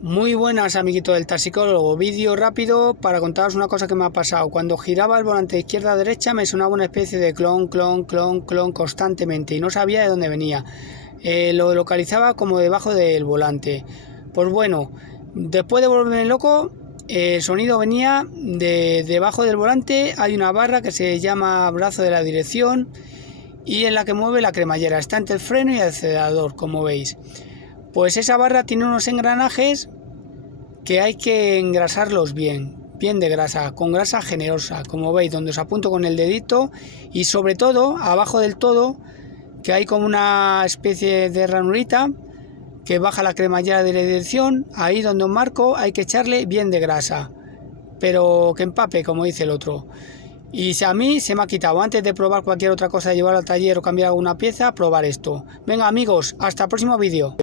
Muy buenas, amiguito del taxicólogo. Vídeo rápido para contaros una cosa que me ha pasado. Cuando giraba el volante de izquierda a derecha me sonaba una especie de clon, clon, clon, clon constantemente y no sabía de dónde venía. Lo localizaba como debajo del volante. Pues bueno, después de volverme loco, el sonido venía de debajo del volante. Hay una barra que se llama brazo de la dirección y en la que mueve la cremallera. Está entre el freno y el acelerador, como veis. Pues esa barra tiene unos engranajes que hay que engrasarlos bien de grasa, con grasa generosa, como veis, donde os apunto con el dedito, y sobre todo, abajo del todo, que hay como una especie de ranurita que baja la cremallera de la dirección. Ahí donde os marco hay que echarle bien de grasa, pero que empape, como dice el otro. Y si a mí se me ha quitado, antes de probar cualquier otra cosa, de llevar al taller o cambiar alguna pieza, probar esto. Venga, amigos, hasta el próximo vídeo.